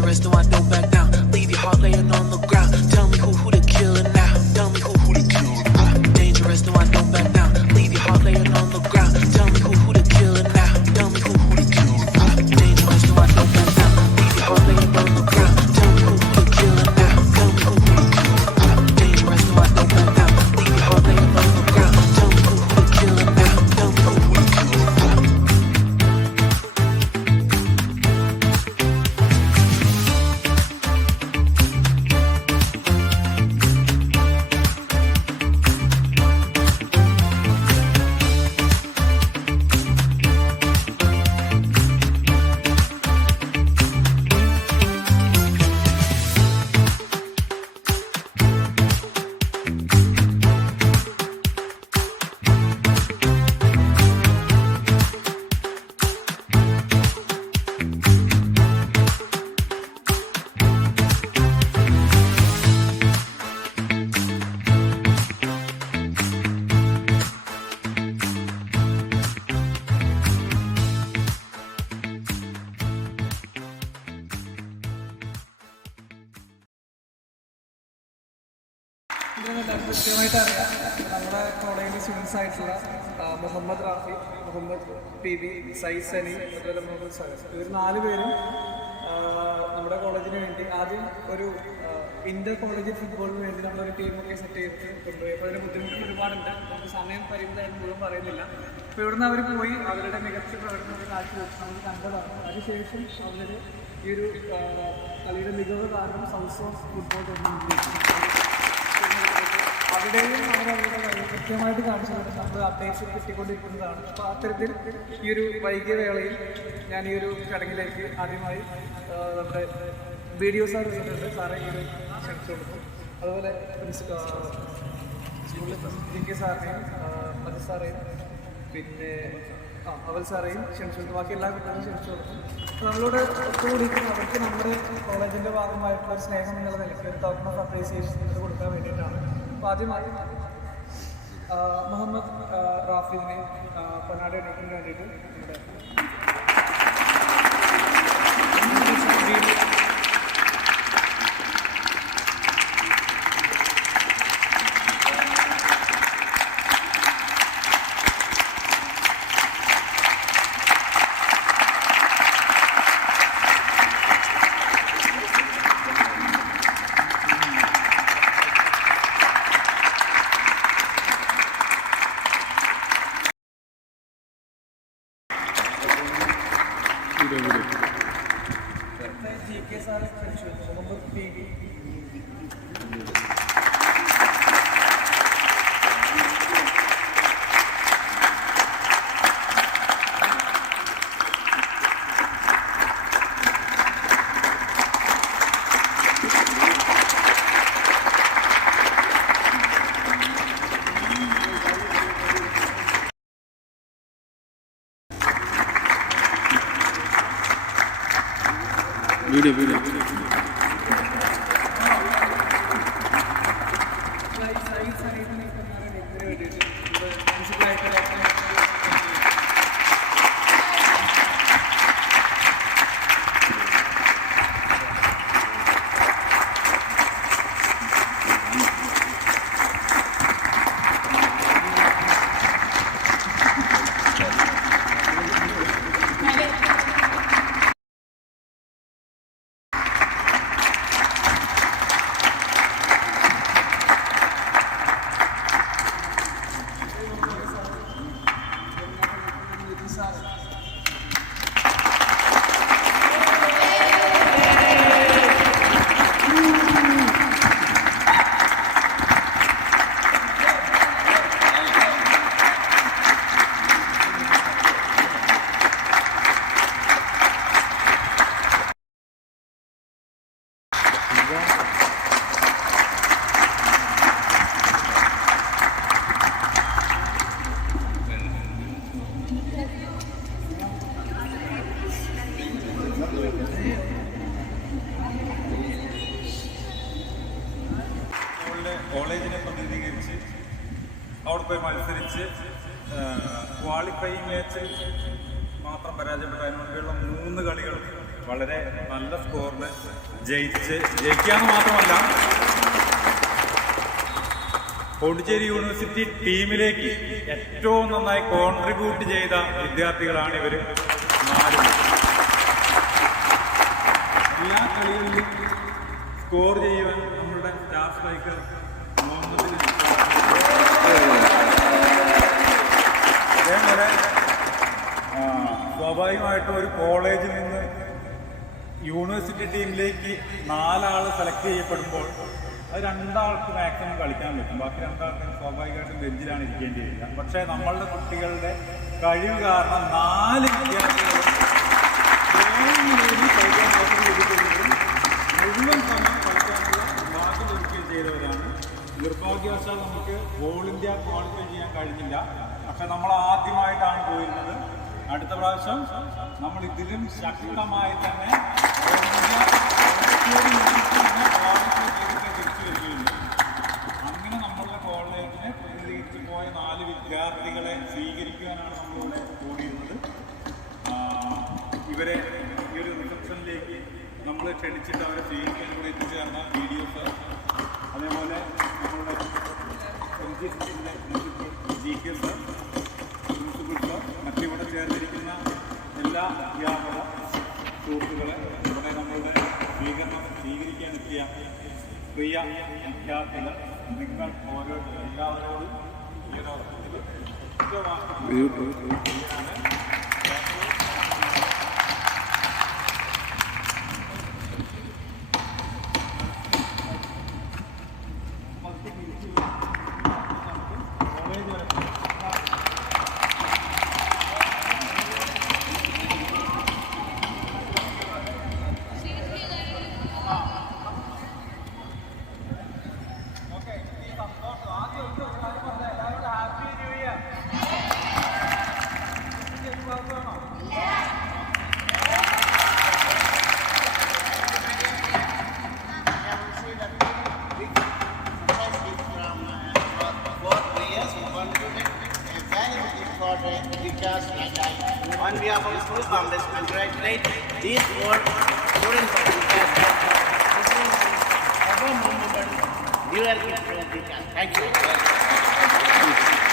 dangerous, no, I don't back down. Leave your heart laying on the ground. Tell me who, who the കൃത്യമായിട്ട് അറിയാം. നമ്മുടെ കോളേജിലെ students ആയിട്ടുള്ള Muhammad Rafi Muhammad P B സൈസ് അനി അതുപോലെ മുഹമ്മദ് ഇവർ നാല് പേരും നമ്മുടെ കോളേജിന് വേണ്ടി ആദ്യം ഒരു ഇന്റർ കോളേജ് ഫുട്ബോളിന് വേണ്ടി നമ്മളൊരു ടീമൊക്കെ സെറ്റ് ചെയ്തിട്ട് കൊണ്ടുപോയി. അപ്പോൾ അതിന് ബുദ്ധിമുട്ടുകൾ ഒരുപാടുണ്ട്. നമുക്ക് സമയം പരിമിതമായിട്ട് മുഴുവൻ പറയുന്നില്ല. അപ്പോൾ ഇവിടുന്ന് അവർ പോയി അവരുടെ മികച്ച പ്രകടനം കാഴ്ച കാഴ്ചവെച്ച് നമ്മൾ കണ്ടതാണ്. അതിനുശേഷം അവർ ഈ ഒരു കളിയുടെ മികവ് കാരണം സൗത്ത് ഓഫ് ഫുട്ബോൾ തുടങ്ങി അവിടെയും കഴിവ് കൃത്യമായിട്ട് കാണിച്ചു നമ്മൾ അപ്ഡേറ്റ്സ് കിട്ടിക്കൊണ്ടിരിക്കുന്നതാണ്. അപ്പോൾ അത്തരത്തിൽ ഈ ഒരു വൈകിയ വേളയിൽ ഞാൻ ഈ ഒരു ചടങ്ങിലേക്ക് ആദ്യമായി നമ്മുടെ വീഡിയോ സാർ വന്നിട്ടുണ്ട്. സാറെ ഈ ഒരു ക്ഷണിച്ചു കൊടുത്തു. അതുപോലെ ജി കെ സാറിനെയും മതി സാറേയും പിന്നെ അവൽ സാറേയും ക്ഷണിച്ചു ബാക്കി എല്ലാ കുട്ടികളും ക്ഷണിച്ചു കൊടുത്തു. നമ്മളോട് ഒത്തുകൂടിയിരിക്കുന്ന അവർക്ക് നമ്മുടെ കോളേജിന്റെ ഭാഗമായിട്ടുള്ള സ്നേഹം എന്നുള്ള നിലയ്ക്ക് ഒരു ഓഫ് അപ്രീസിയേഷൻ കൊടുക്കാൻ വേണ്ടിയിട്ടാണ് അപ്പോൾ ആദ്യമായി ആ, മുഹമ്മദ് ആ, റാഫിദിനെ ആ, പൊന്നാടി എണീക്കുന്നതിന് വേണ്ടിയിട്ട് നമ്മുടെ ജി കെ സാറെ ക്ഷണിച്ചു മുഹമ്മദ് പി അവളുടെ കോളേജിനെ പ്രതിനിധീകരിച്ച് അവിടെ പോയി മത്സരിച്ച് ക്വാളിഫൈ മാച്ച് മാത്രം പരാജയപ്പെട്ട അതിനു വേണ്ടിയുള്ള മൂന്ന് കളികൾ വളരെ നല്ല സ്കോറിന് ജയിച്ച് ജയിക്കാന്ന് മാത്രമല്ല പോണ്ടിച്ചേരി യൂണിവേഴ്സിറ്റി ടീമിലേക്ക് ഏറ്റവും നന്നായി കോൺട്രിബ്യൂട്ട് ചെയ്ത വിദ്യാർത്ഥികളാണ് ഇവർ നാല്. എല്ലാ കളികളിലും സ്കോർ ചെയ്യുവാൻ നമ്മളുടെ സ്റ്റാർ സ്ട്രൈക്കർ അതേപോലെ സ്വാഭാവികമായിട്ടും ഒരു കോളേജിൽ നിന്ന് യൂണിവേഴ്സിറ്റി ടീമിലേക്ക് നാലാൾ സെലക്ട് ചെയ്യപ്പെടുമ്പോൾ അത് രണ്ടാൾക്ക് മാക്സിമം കളിക്കാൻ പറ്റും. ബാക്കി രണ്ടാൾക്ക് സ്വാഭാവികമായിട്ടും ബെഞ്ചിലാണ് ഇരിക്കേണ്ടി വരിക. പക്ഷേ നമ്മളുടെ കുട്ടികളുടെ കഴിവ് കാരണം നാല് മുഴുവൻ സമയം കളിക്കാനുള്ള ഭാഗ്യം ലഭിക്കുകയും ചെയ്തവരാണ്. നിർഭാഗ്യവശാൽ നമുക്ക് ഓൾ ഇന്ത്യ ക്വാളിഫൈ ചെയ്യാൻ കഴിഞ്ഞില്ല. പക്ഷെ നമ്മൾ ആദ്യമായിട്ടാണ് പോയിരുന്നത്. അടുത്ത പ്രാവശ്യം നമ്മൾ ഇതിലും ശക്തമായി തന്നെ ഓൾ ഇന്ത്യ qualify ചെയ്തിട്ടേ തിരിച്ചു വരികയുള്ളൂ. അങ്ങനെ നമ്മളുടെ കോളേജിനെ പ്രതിനിധീകരിച്ച് പോയ നാല് വിദ്യാർത്ഥികളെ സ്വീകരിക്കാനാണ് നമ്മളിവിടെ കൂടിയിരുന്നത്. ഇവരെ ഈ ഒരു റിസപ്ഷനിലേക്ക് നമ്മൾ ക്ഷണിച്ചിട്ട് അവരെ സ്വീകരിക്കാൻ കൂടെ എത്തിച്ചേർന്ന വീഡിയോസ് അതേപോലെ നമ്മളുടെ പ്രിൻസിപ്പലിന്റെ principal G K sir principal sir മറ്റിവിടെ ചേർന്നിരിക്കുന്ന എല്ലാ അധ്യാപക സുഹൃത്തുക്കളെ ഇവിടെ നമ്മളുടെ സ്വീകരണം സ്വീകരിക്കാൻ എത്തിയ പ്രിയ വിദ്യാർത്ഥികൾ നിങ്ങൾ ഓരോ എല്ലാവരോടും ഈ ഒരു On behalf of school founders, congratulate these four students of Vikas. Thank you.